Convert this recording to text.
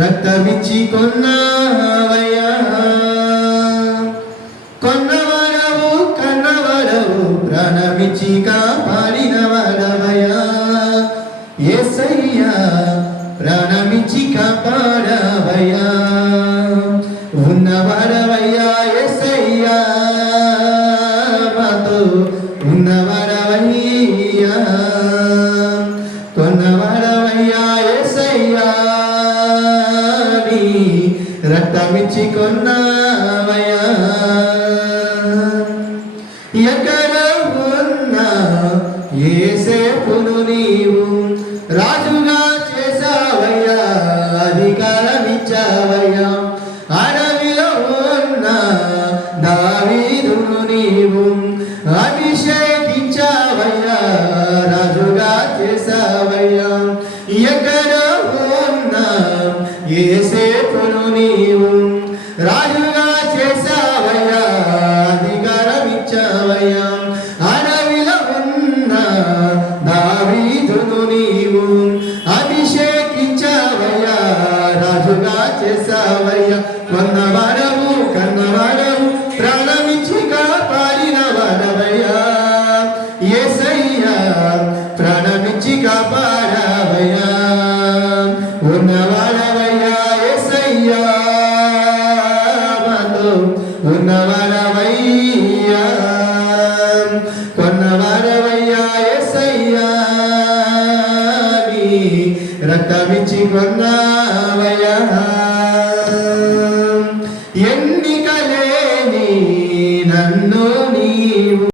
రక్తమిచ్చి కొన్నావయ్యా, కొన్నవాడవు కన్నవాడవు ప్రాణమిచ్చి కాపాడినవాడవయ్యా యేసయ్యా, ప్రాణమిచ్చి కాపాడవయ్యా, ఉన్నవాడవయ్యా యేసయ్యా, మాతో ఉన్నవాడవయ్యా, కొన్నవాడవయ్యా యేసయ్యా, నీ రక్తమిచ్చి కొన్నావయ్యా. ఎక్కడ ఉన్నా యేసేపును నీవు రాజుగా చేసావయ్యా, అధికారమిచ్చావయ్యా. అడవిలో ఉన్న దావీదును నీవు అభిషేకించావయ్యా, రాజుగా చేసావయ్యా. ఎక్కడ ఉన్న యేసేపును నీవు రాజుగా చేసావయ్యా, అధికారమిచ్చావయ్యా. అడవిలో ఉన్న దావీదును నీవు అభిషేకించావయ్యా, రాజుగా చేసావయ్యా. కొన్నవాడవు కన్నవాడవు ప్రాణమిచ్చి కాపాడిన వాడవయ్యా యేసయ్యా, ప్రాణమిచ్చి కాపాడవయ్యా, ఉన్నవాడవయ్యా యేసయ్యా, మాతో ఉన్నవాడవయ్యా, కొన్నవాడవయ్యా యేసయ్యా, నీ రక్తమిచ్చి కొన్నావయ్యా. ఎన్నికలేని నన్ను నీవు